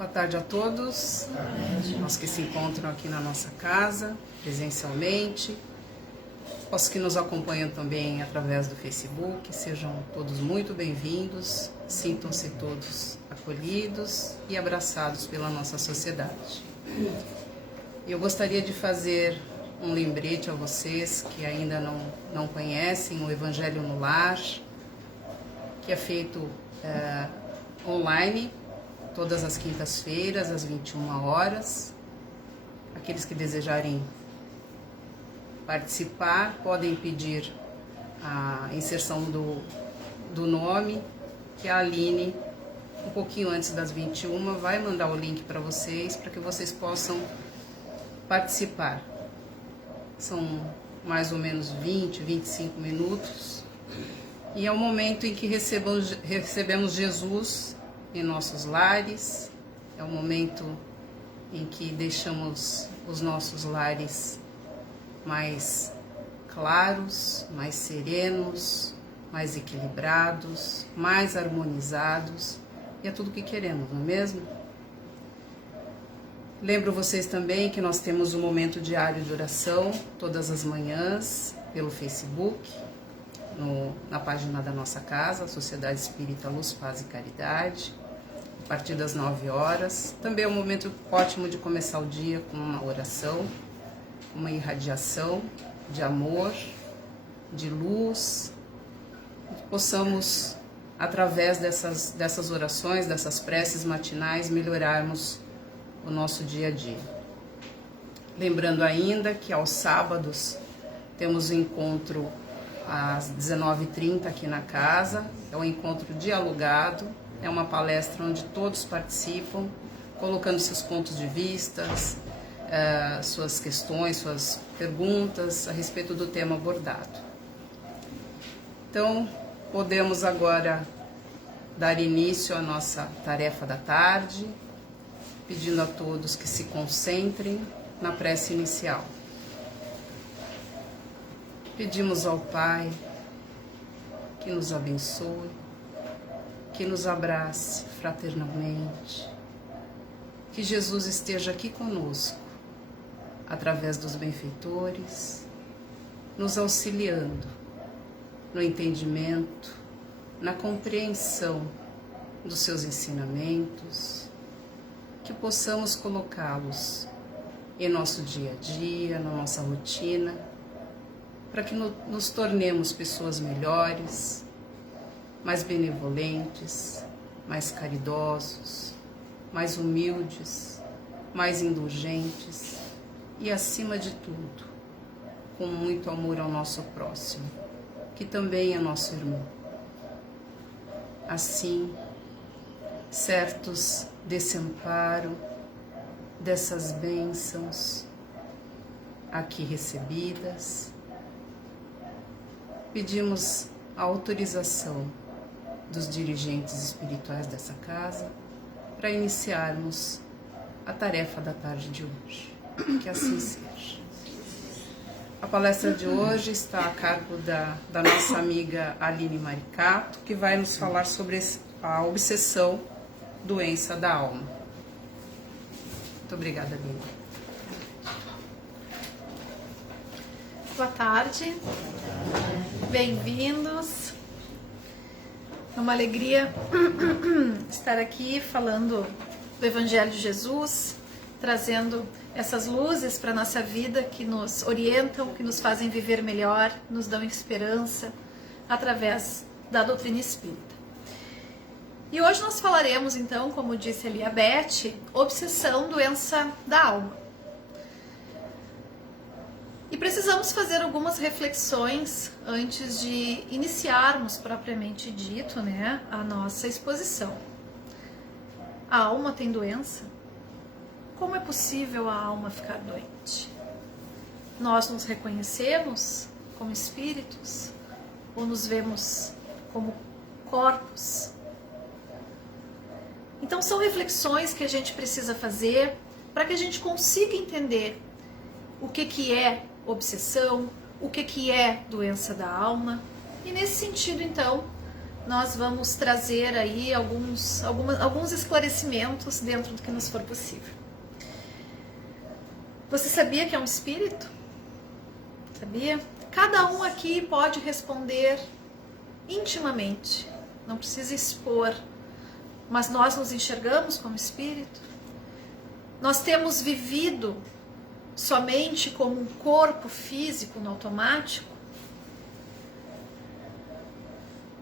Boa tarde a todos, aos que se encontram aqui na nossa casa, presencialmente, aos que nos acompanham também através do Facebook. Sejam todos muito bem-vindos, sintam-se todos acolhidos e abraçados pela nossa sociedade. Eu gostaria de fazer um lembrete a vocês que ainda não conhecem o Evangelho no Lar, que é feito online, todas as quintas-feiras, às 21 horas. Aqueles que desejarem participar podem pedir a inserção do nome, que a Aline, um pouquinho antes das 21, vai mandar o link para vocês, para que vocês possam participar. São mais ou menos 20, 25 minutos. E é o momento em que recebemos Jesus em nossos lares, é o momento em que deixamos os nossos lares mais claros, mais serenos, mais equilibrados, mais harmonizados, e é tudo o que queremos, não é mesmo? Lembro vocês também que nós temos um momento diário de oração, todas as manhãs, pelo Facebook, na página da nossa casa, Sociedade Espírita Luz, Paz e Caridade, a partir das 9 horas. Também é um momento ótimo de começar o dia com uma oração, uma irradiação de amor, de luz, que possamos, através dessas orações, dessas preces matinais, melhorarmos o nosso dia a dia. Lembrando ainda que aos sábados temos o encontro às 19h30 aqui na casa, é um encontro dialogado, é uma palestra onde todos participam, colocando seus pontos de vista, suas questões, suas perguntas a respeito do tema abordado. Então, podemos agora dar início à nossa tarefa da tarde, pedindo a todos que se concentrem na prece inicial. Pedimos ao Pai que nos abençoe, que nos abrace fraternalmente, que Jesus esteja aqui conosco, através dos benfeitores, nos auxiliando no entendimento, na compreensão dos seus ensinamentos, que possamos colocá-los em nosso dia a dia, na nossa rotina, para que nos tornemos pessoas melhores, mais benevolentes, mais caridosos, mais humildes, mais indulgentes e, acima de tudo, com muito amor ao nosso próximo, que também é nosso irmão. Assim, certos desse amparo, dessas bênçãos aqui recebidas, pedimos a autorização dos dirigentes espirituais dessa casa para iniciarmos a tarefa da tarde de hoje. Que assim seja. A palestra de hoje está a cargo da nossa amiga Aline Maricato, que vai nos falar sobre a obsessão, doença da alma. Muito obrigada, Aline. Boa tarde, bem-vindos. É uma alegria estar aqui falando do Evangelho de Jesus, trazendo essas luzes para a nossa vida que nos orientam, que nos fazem viver melhor, nos dão esperança através da doutrina espírita. E hoje nós falaremos então, como disse ali a Beth, obsessão, doença da alma. E precisamos fazer algumas reflexões antes de iniciarmos propriamente dito, a nossa exposição. A alma tem doença? Como é possível a alma ficar doente? Nós nos reconhecemos como espíritos ou nos vemos como corpos? Então são reflexões que a gente precisa fazer para que a gente consiga entender o que é obsessão, o que é doença da alma. E nesse sentido, então, nós vamos trazer aí alguns esclarecimentos dentro do que nos for possível. Você sabia que é um espírito? Sabia? Cada um aqui pode responder intimamente, não precisa expor, mas nós nos enxergamos como espírito? Nós temos vivido somente como um corpo físico no automático?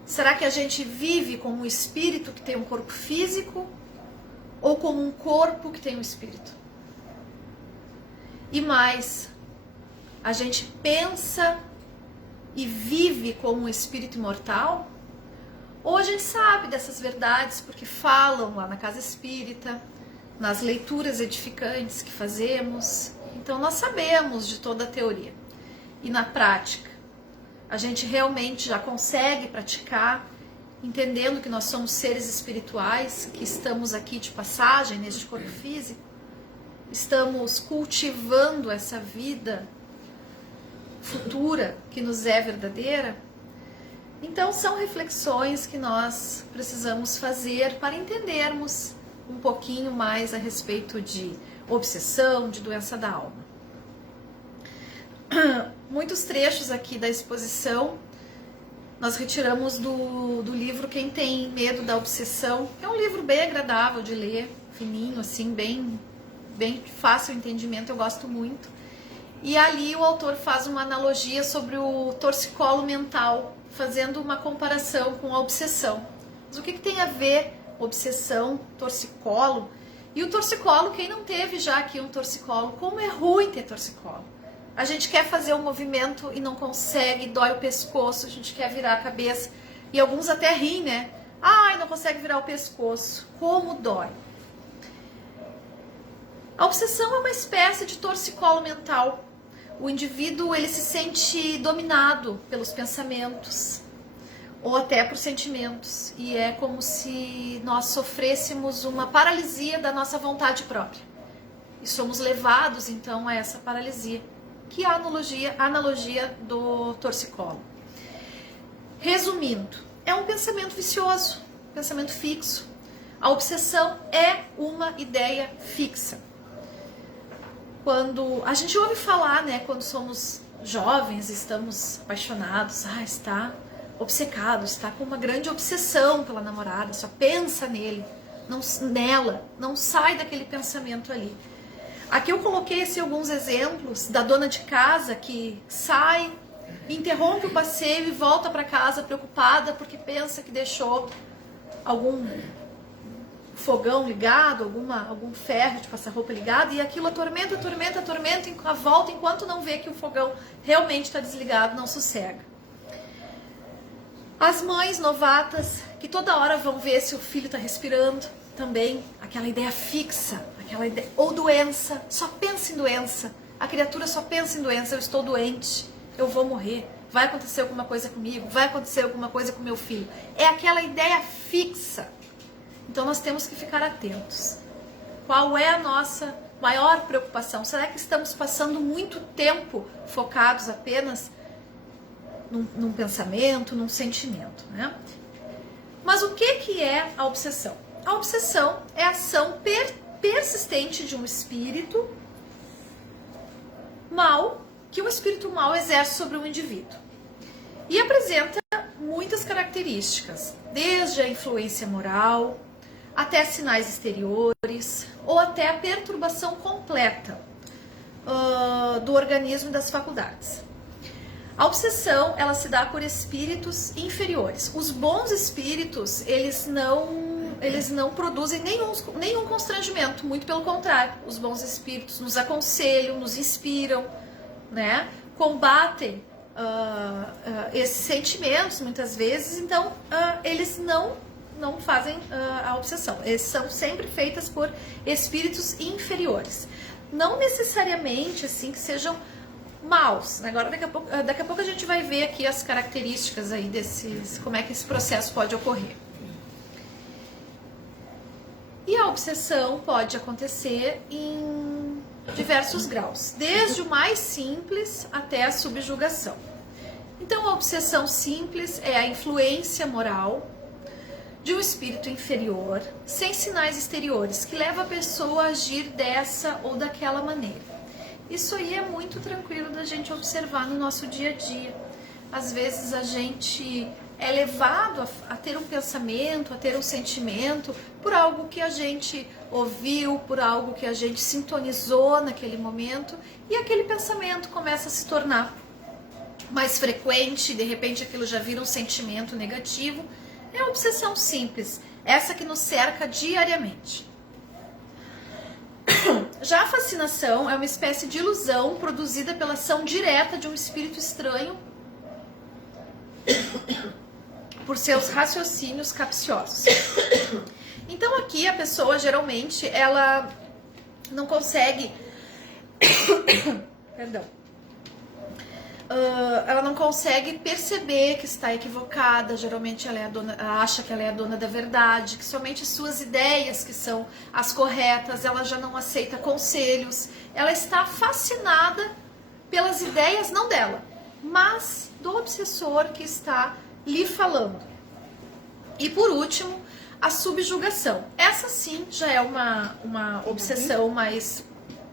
Será que a gente vive como um espírito que tem um corpo físico ou como um corpo que tem um espírito? E mais, a gente pensa e vive como um espírito imortal? Ou a gente sabe dessas verdades porque falam lá na casa espírita, nas leituras edificantes que fazemos? Então nós sabemos de toda a teoria. E na prática, a gente realmente já consegue praticar, entendendo que nós somos seres espirituais, que estamos aqui de passagem neste corpo físico? Estamos cultivando essa vida futura que nos é verdadeira? Então são reflexões que nós precisamos fazer para entendermos um pouquinho mais a respeito de obsessão, de doença da alma. Muitos trechos aqui da exposição nós retiramos do livro Quem Tem Medo da Obsessão, que é um livro bem agradável de ler, fininho, assim, bem fácil o entendimento, eu gosto muito. E ali o autor faz uma analogia sobre o torcicolo mental, fazendo uma comparação com a obsessão. Mas o que tem a ver obsessão, torcicolo? E o torcicolo, quem não teve já aqui um torcicolo, como é ruim ter torcicolo. A gente quer fazer um movimento e não consegue, dói o pescoço, a gente quer virar a cabeça. E alguns até riem, né? Ai, não consegue virar o pescoço. Como dói. A obsessão é uma espécie de torcicolo mental. O indivíduo, ele se sente dominado pelos pensamentos ou até por sentimentos. E é como se nós sofrêssemos uma paralisia da nossa vontade própria. E somos levados, então, a essa paralisia, que é a analogia do torcicolo. Resumindo, é um pensamento vicioso, pensamento fixo. A obsessão é uma ideia fixa. Quando a gente ouve falar, né, quando somos jovens, estamos apaixonados, está obcecado, está com uma grande obsessão pela namorada, só pensa nela, não sai daquele pensamento ali. Aqui eu coloquei alguns exemplos da dona de casa que sai, interrompe o passeio e volta para casa preocupada porque pensa que deixou algum fogão ligado, algum ferro de passar roupa ligado, e aquilo atormenta a volta, enquanto não vê que o fogão realmente está desligado, não sossega. As mães novatas que toda hora vão ver se o filho está respirando, também aquela ideia fixa, ou doença, só pensa em doença, a criatura só pensa em doença, eu estou doente, eu vou morrer, vai acontecer alguma coisa comigo, vai acontecer alguma coisa com meu filho. É aquela ideia fixa. Então nós temos que ficar atentos. Qual é a nossa maior preocupação? Será que estamos passando muito tempo focados apenas num pensamento, num sentimento, né? Mas o que é a obsessão? A obsessão é a ação persistente de um espírito mal, que o espírito mal exerce sobre um indivíduo. E apresenta muitas características, desde a influência moral, até sinais exteriores, ou até a perturbação completa do organismo e das faculdades. A obsessão, ela se dá por espíritos inferiores. Os bons espíritos, eles não produzem nenhum constrangimento, muito pelo contrário. Os bons espíritos nos aconselham, nos inspiram, né? Combatem esses sentimentos, muitas vezes, então eles não fazem a obsessão. Eles são sempre feitas por espíritos inferiores. Não necessariamente assim que sejam maus. Agora, daqui a pouco a gente vai ver aqui as características aí como é que esse processo pode ocorrer. E a obsessão pode acontecer em diversos graus, desde o mais simples até a subjugação. Então, a obsessão simples é a influência moral de um espírito inferior, sem sinais exteriores, que leva a pessoa a agir dessa ou daquela maneira. Isso aí é muito tranquilo da gente observar no nosso dia a dia. Às vezes a gente é levado a ter um pensamento, a ter um sentimento por algo que a gente ouviu, por algo que a gente sintonizou naquele momento, e aquele pensamento começa a se tornar mais frequente, de repente aquilo já vira um sentimento negativo. É uma obsessão simples, essa que nos cerca diariamente. Já a fascinação é uma espécie de ilusão produzida pela ação direta de um espírito estranho por seus raciocínios capciosos. Então aqui a pessoa geralmente ela não consegue perdão, ela não consegue perceber que está equivocada. Geralmente ela acha que ela é a dona da verdade, que somente suas ideias que são as corretas, ela já não aceita conselhos, ela está fascinada pelas ideias não dela, mas do obsessor que está lhe falando. E por último, a subjugação. Essa sim já é uma obsessão mais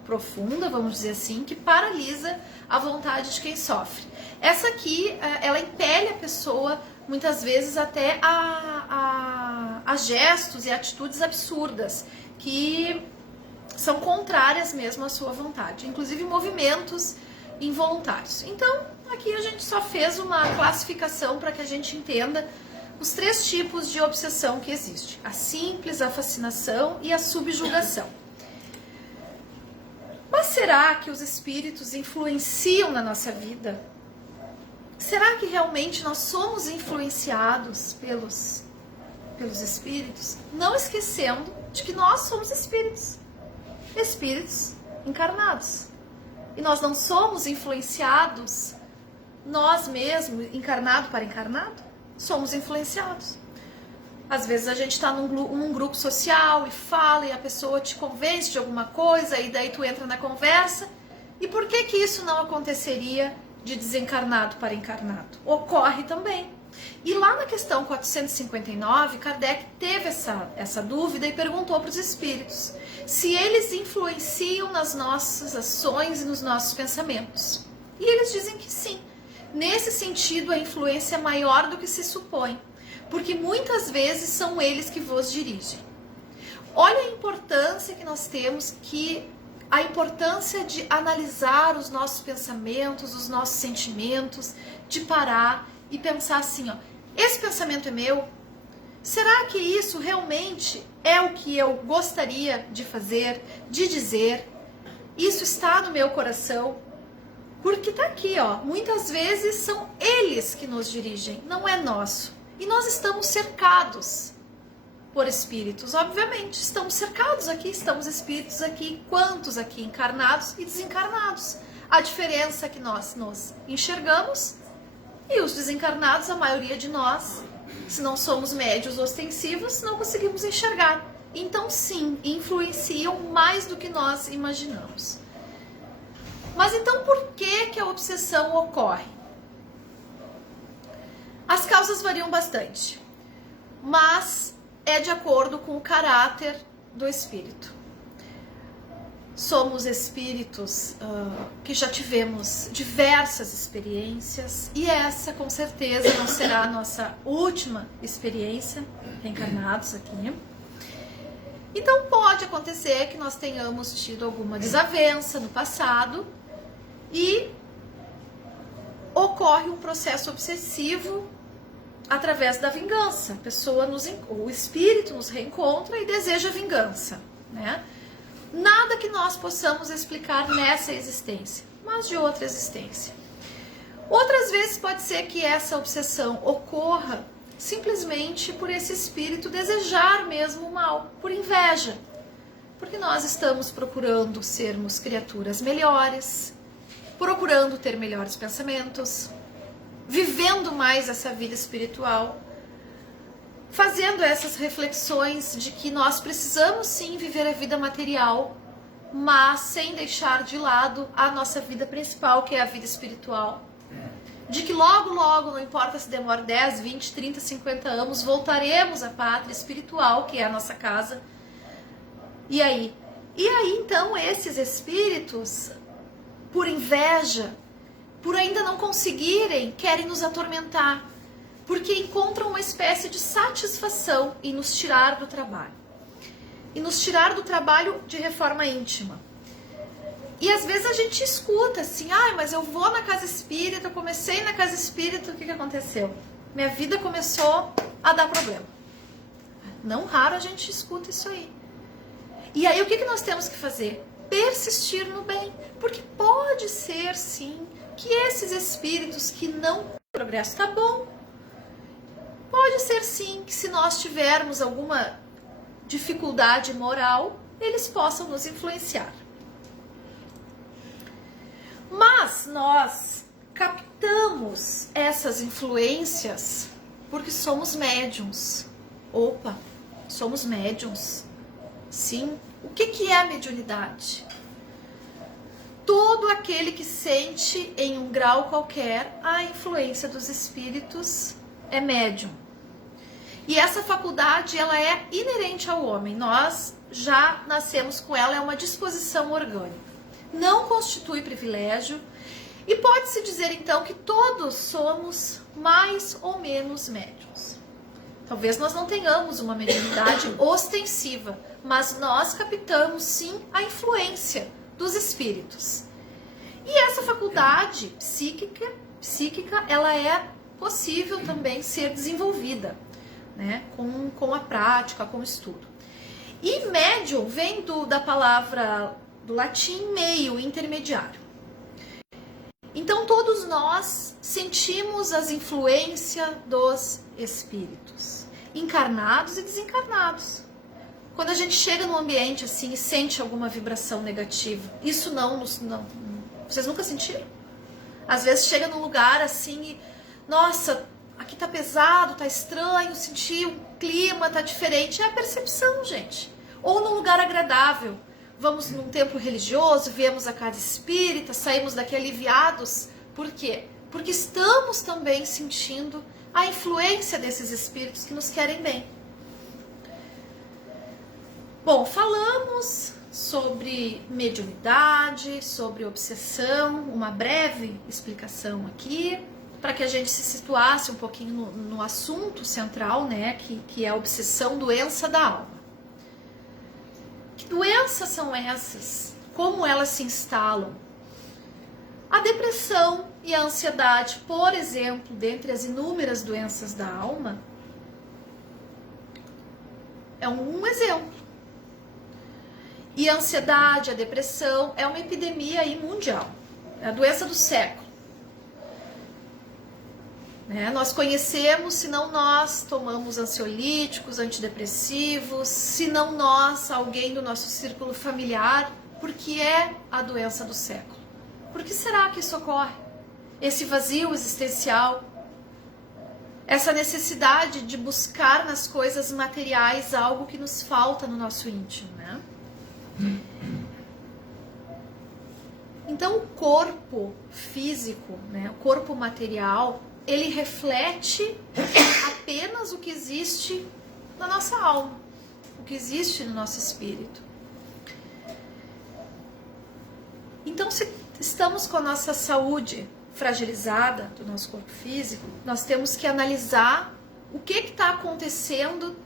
profunda, vamos dizer assim, que paralisa a vontade de quem sofre. Essa aqui, ela impele a pessoa, muitas vezes, até a gestos e atitudes absurdas, que são contrárias mesmo à sua vontade, inclusive movimentos involuntários. Então, aqui a gente só fez uma classificação para que a gente entenda os 3 tipos de obsessão que existe: a simples, a fascinação e a subjugação. Mas será que os espíritos influenciam na nossa vida? Será que realmente nós somos influenciados pelos espíritos? Não esquecendo de que nós somos espíritos encarnados. E nós não somos influenciados nós mesmos, encarnado para encarnado? Somos influenciados. Às vezes a gente está num grupo social e fala, e a pessoa te convence de alguma coisa, e daí tu entra na conversa. E por que que isso não aconteceria de desencarnado para encarnado? Ocorre também. E lá na questão 459, Kardec teve essa dúvida e perguntou para os espíritos se eles influenciam nas nossas ações e nos nossos pensamentos. E eles dizem que sim. Nesse sentido, a influência é maior do que se supõe, porque muitas vezes são eles que vos dirigem. Olha a importância que nós temos, a importância de analisar os nossos pensamentos, os nossos sentimentos, de parar e pensar assim, ó, esse pensamento é meu? Será que isso realmente é o que eu gostaria de fazer, de dizer? Isso está no meu coração? Porque tá aqui, ó, muitas vezes são eles que nos dirigem, não é nosso. E nós estamos cercados por espíritos, obviamente, estamos cercados aqui, estamos espíritos aqui, quantos aqui encarnados e desencarnados. A diferença é que nós nos enxergamos e os desencarnados, a maioria de nós, se não somos médios ostensivos, não conseguimos enxergar. Então sim, influenciam mais do que nós imaginamos. Mas então por que a obsessão ocorre? As causas variam bastante, mas é de acordo com o caráter do espírito. Somos espíritos que já tivemos diversas experiências, e essa com certeza não será a nossa última experiência reencarnados aqui. Então pode acontecer que nós tenhamos tido alguma desavença no passado e ocorre um processo obsessivo através da vingança. A pessoa o espírito nos reencontra e deseja vingança, né? Nada que nós possamos explicar nessa existência, mas de outra existência. Outras vezes pode ser que essa obsessão ocorra simplesmente por esse espírito desejar mesmo o mal, por inveja. Porque nós estamos procurando sermos criaturas melhores, procurando ter melhores pensamentos, vivendo mais essa vida espiritual, fazendo essas reflexões de que nós precisamos sim viver a vida material, mas sem deixar de lado a nossa vida principal, que é a vida espiritual. de que logo, logo, não importa se demora 10, 20, 30, 50 anos, voltaremos à pátria espiritual, que é a nossa casa. E aí? E aí, então, esses espíritos, por inveja, por ainda não conseguirem, querem nos atormentar, porque encontram uma espécie de satisfação em nos tirar do trabalho. E nos tirar do trabalho de reforma íntima. E às vezes a gente escuta assim, mas eu vou na casa espírita, eu comecei na casa espírita, o que aconteceu? Minha vida começou a dar problema. Não raro a gente escuta isso aí. E aí o que nós temos que fazer? Persistir no bem. Porque pode ser sim que esses espíritos que não progresso tá bom. Pode ser sim que se nós tivermos alguma dificuldade moral, eles possam nos influenciar. Mas nós captamos essas influências porque somos médiums. Opa, somos médiums. Sim. O que é a mediunidade? Todo aquele que sente em um grau qualquer a influência dos espíritos é médium. E essa faculdade, ela é inerente ao homem. Nós já nascemos com ela, é uma disposição orgânica. Não constitui privilégio. E pode-se dizer, então, que todos somos mais ou menos médiuns. Talvez nós não tenhamos uma mediunidade ostensiva, mas nós captamos, sim, a influência dos espíritos. E essa faculdade psíquica, ela é possível também ser desenvolvida, né, com a prática, com o estudo. E médium vem da palavra do latim meio, intermediário. Então todos nós sentimos as influências dos espíritos, encarnados e desencarnados. Quando a gente chega num ambiente assim e sente alguma vibração negativa, isso não, vocês nunca sentiram? Às vezes chega num lugar assim e, nossa, aqui tá pesado, tá estranho, senti o clima, tá diferente. É a percepção, gente. Ou num lugar agradável. Vamos num templo religioso, viemos à casa espírita, saímos daqui aliviados. Por quê? Porque estamos também sentindo a influência desses espíritos que nos querem bem. Bom, falamos sobre mediunidade, sobre obsessão, uma breve explicação aqui, para que a gente se situasse um pouquinho no assunto central, né, que é a obsessão, doença da alma. Que doenças são essas? Como elas se instalam? A depressão e a ansiedade, por exemplo, dentre as inúmeras doenças da alma, é um exemplo. E a ansiedade, a depressão, é uma epidemia aí mundial. É a doença do século. Né? Nós conhecemos, se não nós tomamos ansiolíticos, antidepressivos, se não nós, alguém do nosso círculo familiar, porque é a doença do século. Por que será que isso ocorre? Esse vazio existencial, essa necessidade de buscar nas coisas materiais algo que nos falta no nosso íntimo, né? Então o corpo físico, né, o corpo material, ele reflete apenas o que existe na nossa alma, o que existe no nosso espírito. Então, se estamos com a nossa saúde fragilizada do nosso corpo físico, nós temos que analisar o que está acontecendo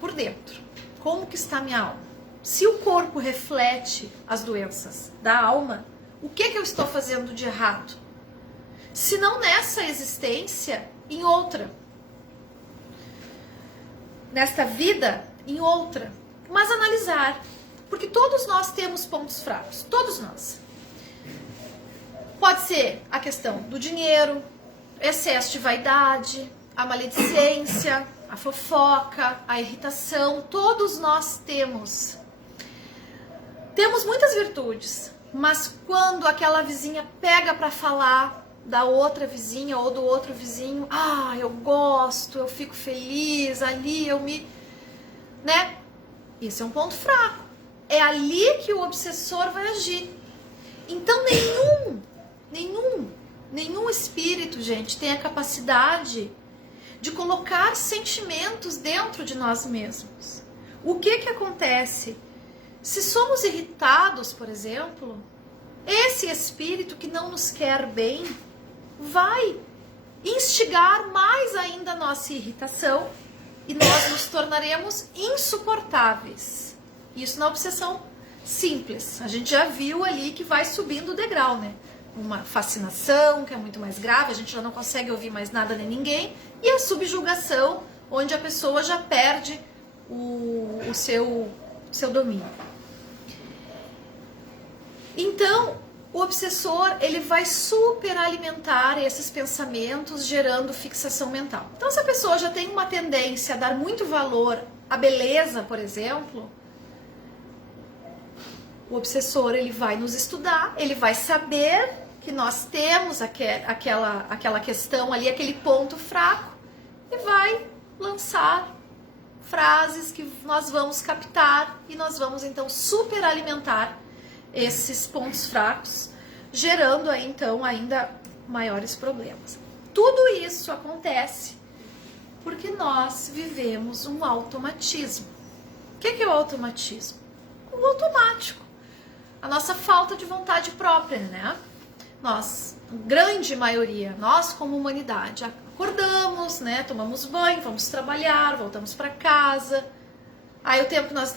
por dentro. Como que está a minha alma? Se o corpo reflete as doenças da alma, o que eu estou fazendo de errado? Se não nessa existência, em outra. Nesta vida, em outra. Mas analisar. Porque todos nós temos pontos fracos. Todos nós. Pode ser a questão do dinheiro, excesso de vaidade, a maledicência, a fofoca, a irritação. Todos nós temos. Temos muitas virtudes. Mas quando aquela vizinha pega para falar da outra vizinha ou do outro vizinho, eu gosto, eu fico feliz, ali eu me... né? Isso é um ponto fraco. É ali que o obsessor vai agir. Então nenhum Nenhum espírito, gente, tem a capacidade de colocar sentimentos dentro de nós mesmos. O que acontece? Se somos irritados, por exemplo, esse espírito que não nos quer bem vai instigar mais ainda a nossa irritação e nós nos tornaremos insuportáveis. Isso na obsessão simples. A gente já viu ali que vai subindo o degrau, né? Uma fascinação, que é muito mais grave, a gente já não consegue ouvir mais nada nem ninguém, e a subjugação, onde a pessoa já perde o seu domínio. Então, o obsessor, ele vai superalimentar esses pensamentos, gerando fixação mental. Então, se a pessoa já tem uma tendência a dar muito valor à beleza, por exemplo, o obsessor, ele vai nos estudar, ele vai saber que nós temos aquela questão ali, aquele ponto fraco, e vai lançar frases que nós vamos captar e nós vamos então superalimentar esses pontos fracos, gerando aí então ainda maiores problemas. Tudo isso acontece porque nós vivemos um automatismo. O que é o automatismo? O automático. A nossa falta de vontade própria, né? Nós, grande maioria, nós como humanidade, acordamos, né? Tomamos banho, vamos trabalhar, voltamos para casa. Aí o tempo que nós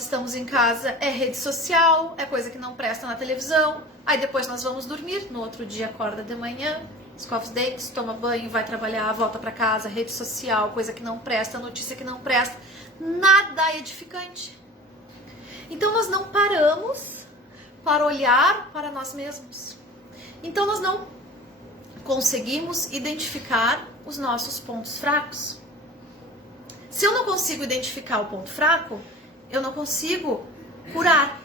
estamos em casa é rede social, é coisa que não presta na televisão. Aí depois nós vamos dormir, no outro dia acorda de manhã, escova os dentes, toma banho, vai trabalhar, volta para casa, rede social, coisa que não presta, notícia que não presta. Nada edificante. Então nós não paramos para olhar para nós mesmos. Então nós não conseguimos identificar os nossos pontos fracos. Se eu não consigo identificar o ponto fraco, eu não consigo curar.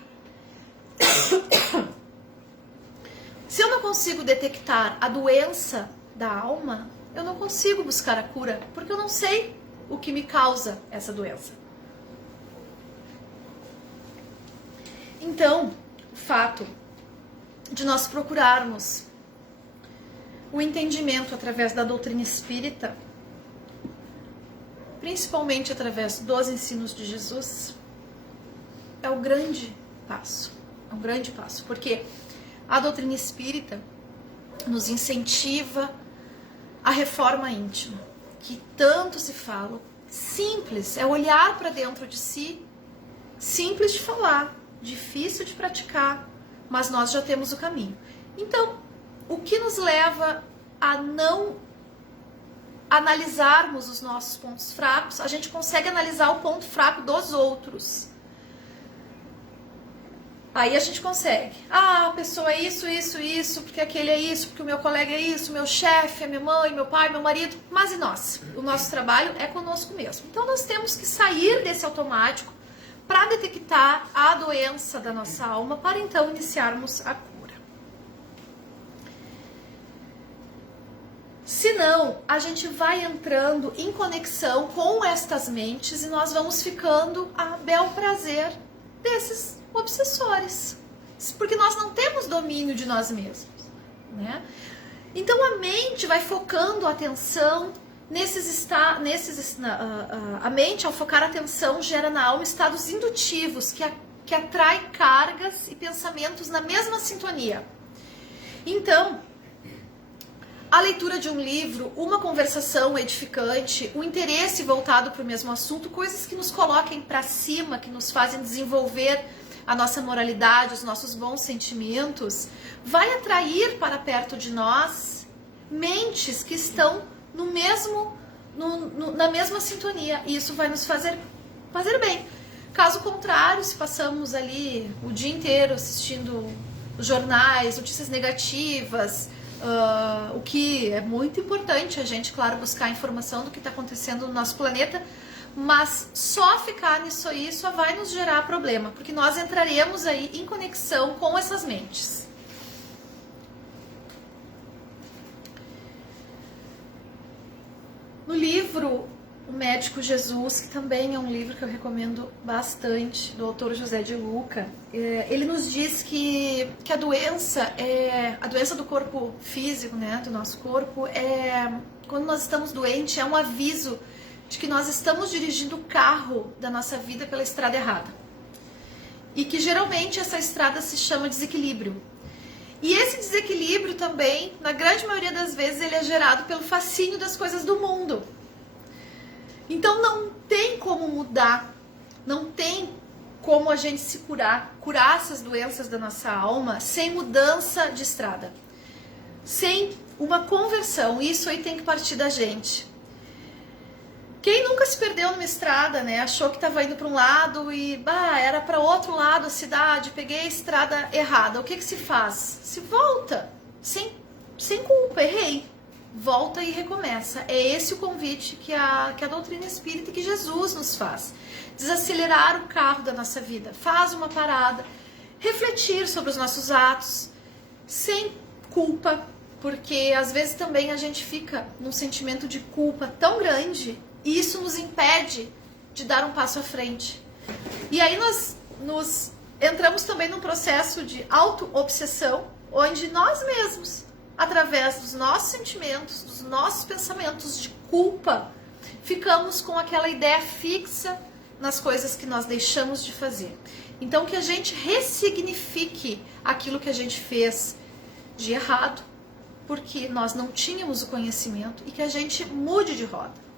Se eu não consigo detectar a doença da alma, eu não consigo buscar a cura, porque eu não sei o que me causa essa doença. Então, o fato de nós procurarmos o entendimento através da doutrina espírita, principalmente através dos ensinos de Jesus, é um grande passo. É um grande passo, porque a doutrina espírita nos incentiva a reforma íntima, que tanto se fala. Simples, é olhar para dentro de si, simples de falar, difícil de praticar, mas nós já temos o caminho. Então, o que nos leva a não analisarmos os nossos pontos fracos? A gente consegue analisar o ponto fraco dos outros. Aí a gente consegue. Ah, a pessoa é isso, porque aquele é isso, porque o meu colega é isso, meu chefe, a minha mãe, meu pai, meu marido. Mas e nós? O nosso trabalho é conosco mesmo. Então nós temos que sair desse automático para detectar a doença da nossa alma, para então iniciarmos a cura. Senão, a gente vai entrando em conexão com estas mentes e nós vamos ficando a bel prazer desses obsessores, porque nós não temos domínio de nós mesmos, né? Então a mente vai focando a atenção a mente, ao focar a atenção, gera na alma estados indutivos que atrai cargas e pensamentos na mesma sintonia. Então, a leitura de um livro, uma conversação edificante, um interesse voltado para o mesmo assunto, coisas que nos coloquem para cima, que nos fazem desenvolver a nossa moralidade, os nossos bons sentimentos, vai atrair para perto de nós mentes que estão na mesma sintonia, e isso vai nos fazer bem. Caso contrário, se passamos ali o dia inteiro assistindo os jornais, notícias negativas, o que é muito importante a gente, claro, buscar informação do que está acontecendo no nosso planeta, mas só ficar nisso aí só vai nos gerar problema, porque nós entraremos aí em conexão com essas mentes. No livro O Médico Jesus, que também é um livro que eu recomendo bastante, do autor José de Luca. Ele nos diz que a doença do corpo físico, né, do nosso corpo, quando nós estamos doentes, é um aviso de que nós estamos dirigindo o carro da nossa vida pela estrada errada. E que geralmente essa estrada se chama desequilíbrio. E esse desequilíbrio também, na grande maioria das vezes, ele é gerado pelo fascínio das coisas do mundo. Então não tem como mudar, não tem como a gente se curar essas doenças da nossa alma sem mudança de estrada, sem uma conversão. Isso aí tem que partir da gente. Quem nunca se perdeu numa estrada, né? Achou que estava indo para um lado e era para outro lado a cidade, peguei a estrada errada. O que se faz? Se volta, sem culpa, errei. Volta e recomeça. É esse o convite que a doutrina espírita e que Jesus nos faz. Desacelerar o carro da nossa vida. Faz uma parada, refletir sobre os nossos atos, sem culpa, porque às vezes também a gente fica num sentimento de culpa tão grande e isso nos impede de dar um passo à frente. E aí nós entramos também num processo de auto-obsessão, onde nós mesmos, através dos nossos sentimentos, dos nossos pensamentos de culpa, ficamos com aquela ideia fixa nas coisas que nós deixamos de fazer. Então que a gente ressignifique aquilo que a gente fez de errado, porque nós não tínhamos o conhecimento, e que a gente mude de rota.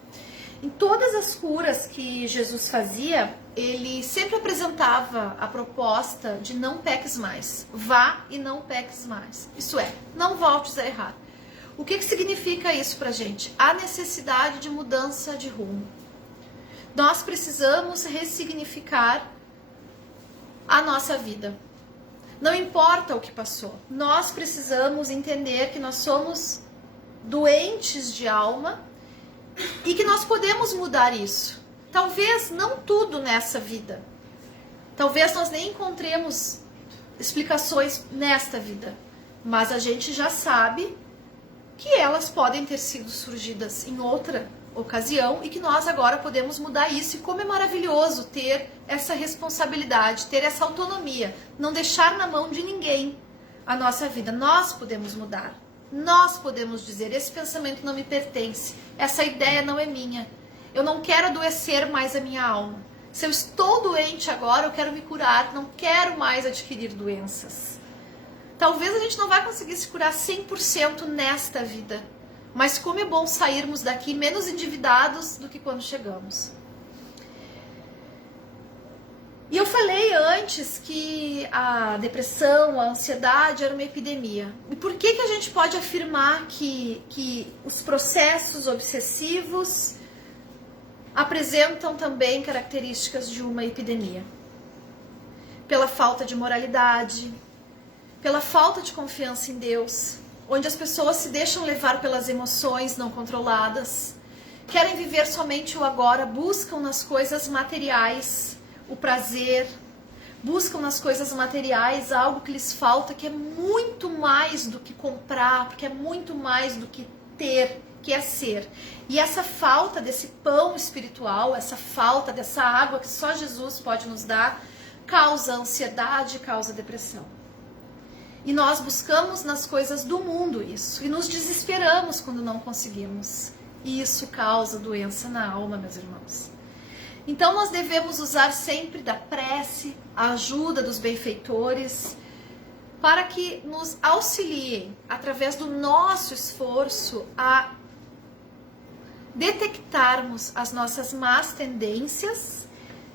Em todas as curas que Jesus fazia, ele sempre apresentava a proposta de não peques mais. Vá e não peques mais. Isso é, não voltes a errar. O que significa isso pra gente? A necessidade de mudança de rumo. Nós precisamos ressignificar a nossa vida. Não importa o que passou. Nós precisamos entender que nós somos doentes de alma e que nós podemos mudar isso. Talvez não tudo nessa vida. Talvez nós nem encontremos explicações nesta vida. Mas a gente já sabe que elas podem ter sido surgidas em outra ocasião e que nós agora podemos mudar isso. E como é maravilhoso ter essa responsabilidade, ter essa autonomia, não deixar na mão de ninguém a nossa vida. Nós podemos mudar. Nós podemos dizer, esse pensamento não me pertence, essa ideia não é minha, eu não quero adoecer mais a minha alma. Se eu estou doente agora, eu quero me curar, não quero mais adquirir doenças. Talvez a gente não vai conseguir se curar 100% nesta vida, mas como é bom sairmos daqui menos endividados do que quando chegamos. E eu falei antes que a depressão, a ansiedade era uma epidemia. E por que a gente pode afirmar que os processos obsessivos apresentam também características de uma epidemia? Pela falta de moralidade, pela falta de confiança em Deus, onde as pessoas se deixam levar pelas emoções não controladas, querem viver somente o agora, buscam nas coisas materiais o prazer, buscam nas coisas materiais algo que lhes falta, que é muito mais do que comprar, que é muito mais do que ter, que é ser. E essa falta desse pão espiritual, essa falta dessa água que só Jesus pode nos dar, causa ansiedade, causa depressão. E nós buscamos nas coisas do mundo isso, e nos desesperamos quando não conseguimos. E isso causa doença na alma, meus irmãos. Então nós devemos usar sempre da prece, a ajuda dos benfeitores, para que nos auxiliem, através do nosso esforço, a detectarmos as nossas más tendências,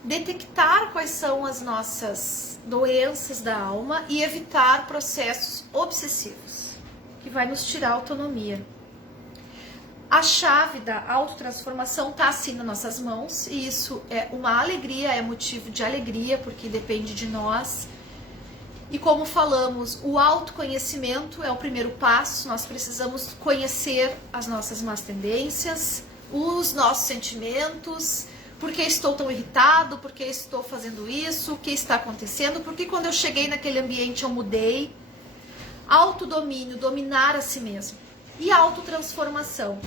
detectar quais são as nossas doenças da alma e evitar processos obsessivos, que vai nos tirar a autonomia. A chave da autotransformação está assim nas nossas mãos, e isso é uma alegria, é motivo de alegria, porque depende de nós. E como falamos, o autoconhecimento é o primeiro passo. Nós precisamos conhecer as nossas más tendências, os nossos sentimentos, por que estou tão irritado, por que estou fazendo isso, o que está acontecendo, porque quando eu cheguei naquele ambiente eu mudei. Autodomínio, dominar a si mesmo. E autotransformação.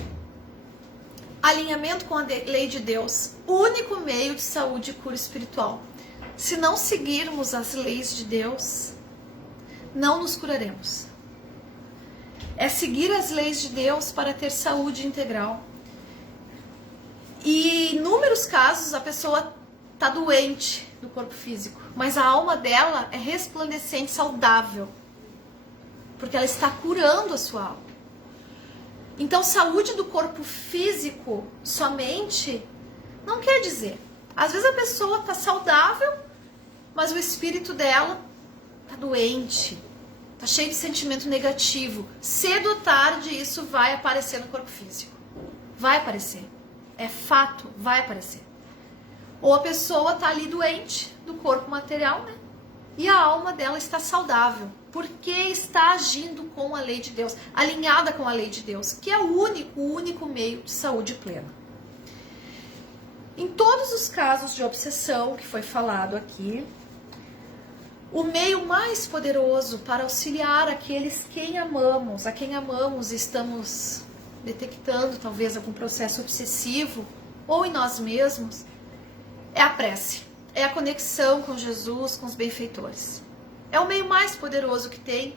alinhamento com a lei de Deus, o único meio de saúde e cura espiritual. Se não seguirmos as leis de Deus, não nos curaremos. É seguir as leis de Deus para ter saúde integral. E em inúmeros casos a pessoa está doente do corpo físico, mas a alma dela é resplandecente, saudável, porque ela está curando a sua alma. Então, saúde do corpo físico somente não quer dizer. Às vezes a pessoa está saudável, mas o espírito dela está doente, está cheio de sentimento negativo. Cedo ou tarde isso vai aparecer no corpo físico. Vai aparecer. É fato, vai aparecer. Ou a pessoa está ali doente do corpo material, né? E a alma dela está saudável, porque está agindo com a lei de Deus, alinhada com a lei de Deus, que é o único meio de saúde plena. Em todos os casos de obsessão que foi falado aqui, o meio mais poderoso para auxiliar a quem amamos e estamos detectando talvez algum processo obsessivo, ou em nós mesmos, é a prece. É a conexão com Jesus, com os benfeitores. É o meio mais poderoso que tem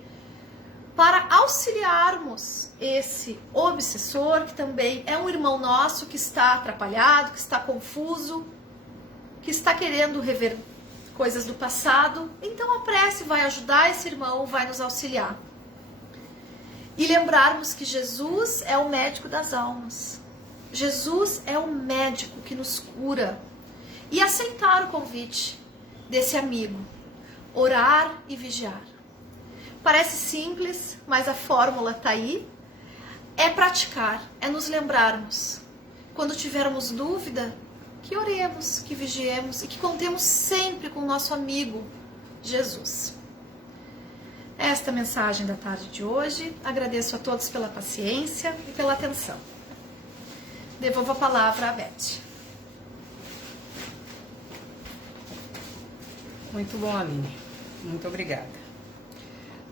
para auxiliarmos esse obsessor, que também é um irmão nosso que está atrapalhado, que está confuso, que está querendo rever coisas do passado. Então a prece vai ajudar esse irmão, vai nos auxiliar. E lembrarmos que Jesus é o médico das almas. Jesus é o médico que nos cura. E aceitar o convite desse amigo, orar e vigiar. Parece simples, mas a fórmula está aí. É praticar, é nos lembrarmos. Quando tivermos dúvida, que oremos, que vigiemos e que contemos sempre com o nosso amigo Jesus. Esta é a mensagem da tarde de hoje. Agradeço a todos pela paciência e pela atenção. Devolvo a palavra à Beth. Muito bom, Aline. Muito obrigada.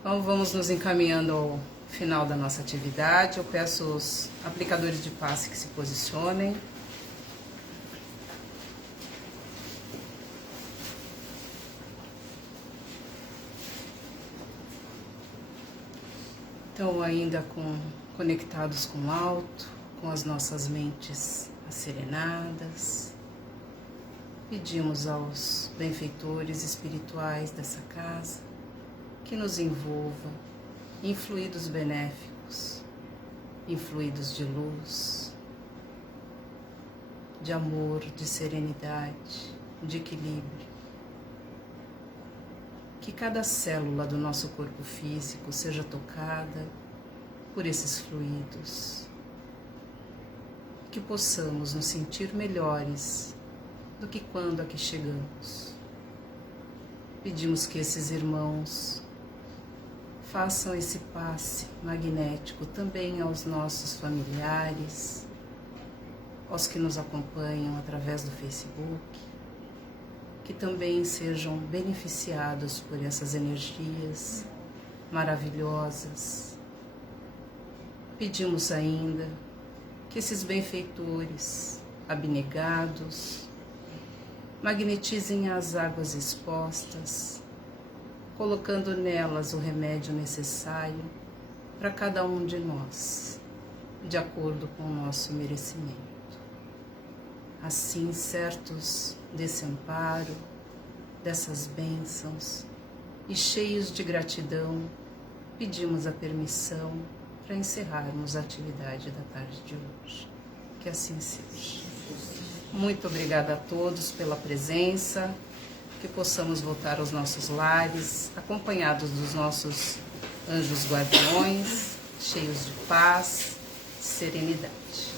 Então, vamos nos encaminhando ao final da nossa atividade. Eu peço os aplicadores de passe que se posicionem. Então, ainda conectados com o alto, com as nossas mentes asserenadas, pedimos aos benfeitores espirituais dessa casa que nos envolva em fluidos benéficos, em fluidos de luz, de amor, de serenidade, de equilíbrio. Que cada célula do nosso corpo físico seja tocada por esses fluidos, que possamos nos sentir melhores do que quando aqui chegamos. Pedimos que esses irmãos façam esse passe magnético também aos nossos familiares, aos que nos acompanham através do Facebook, que também sejam beneficiados por essas energias maravilhosas. Pedimos ainda que esses benfeitores abnegados magnetizem as águas expostas, colocando nelas o remédio necessário para cada um de nós, de acordo com o nosso merecimento. Assim, certos desse amparo, dessas bênçãos e cheios de gratidão, pedimos a permissão para encerrarmos a atividade da tarde de hoje. Que assim seja. Muito obrigada a todos pela presença, que possamos voltar aos nossos lares, acompanhados dos nossos anjos guardiões, cheios de paz, serenidade.